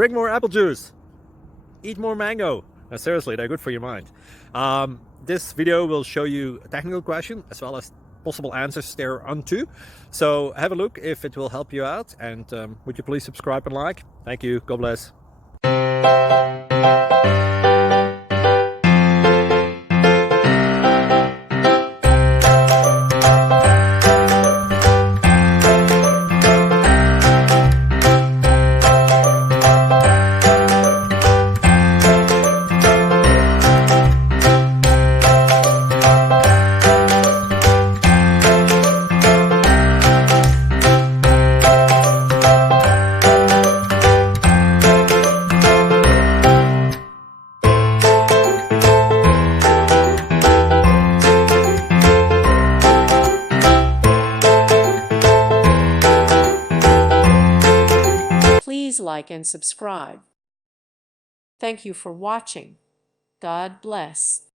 drink more apple juice, eat more mango. Seriously, they're good for your mind. This video will show you a technical question as well as possible answers thereunto. So have a look if it will help you out, and would you please subscribe and like? Thank you. God bless. Please like and subscribe. Thank you for watching. God bless.